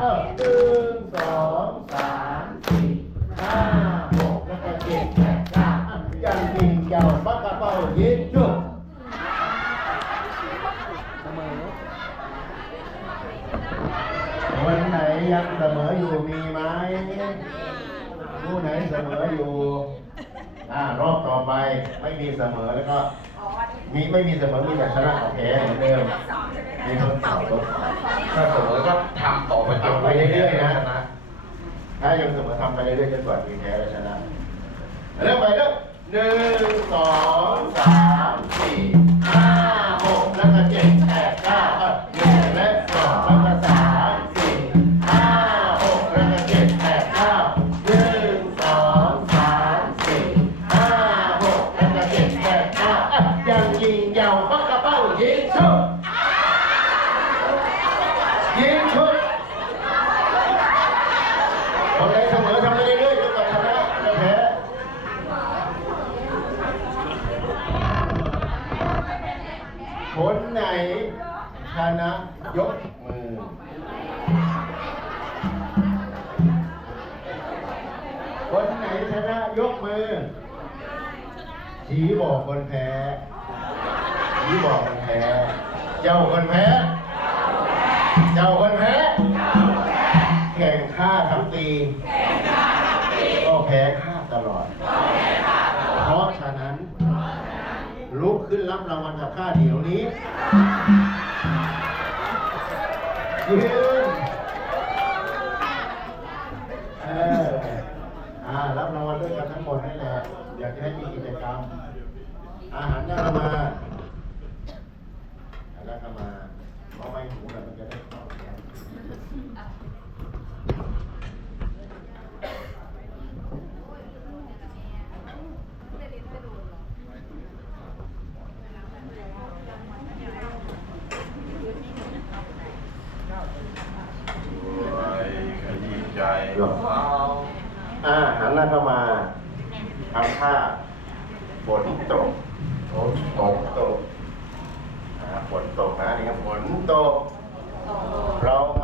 เออหนึ่งสองสามสี่ห้าหกแล้วก็เจ็ดแปดเก้ายังยิงยาวปากกระเป๋ายิงจุดวันไหนยังเสมออยู่มีไหมผู้ไหนเสมออยู่อ่ารอบต่อไปไม่มีเสมอแล้วก็ มีไม่มีเสมอมีแต่ชนะโอเคเหมือนเดิมมีทดสอบทดสอถ้าเสมอก็ทำต่อไปจนทำไปเรื่อยๆนะถ้ายังเสมอทำไปเรื่อยๆจนกว่ามีแพ้และชนะเริ่มไปเริ่มหนึ่งสองสามสี่ห้าหกแล้วก็เจ็ดแปดเก้าหนึ่งและ คนไหนเสมอทำไปเรื่อยๆจนกว่าชนะจะแพ้คนไหนชนะยกมือคนไหนชนะยกมือชี้บอกคนแพ้ชี้บอกคนแพ้ เจ้าคนแพ้ เจ้าคนแพ้ ลอด เพราะฉะนั้น ลุกขึ้นรับรางวัลกับข้าเดี๋ยวนี้ยืนเอออ่ารับรางวัลด้วยกันทั้งหมดนี่แหละ อยากจะให้มีกิจกรรม อาหารหน้ามาอาหารหน้ามาเพราะไม่หูน่ะมันจะได้เข้ากัน ขยี้ ใจหรอเอาอ่าหันหน้าเข้ามาทำท่าฝนตกฝนตกตกอ่าฝนตกนะนี่ครับฝนตก เรามายก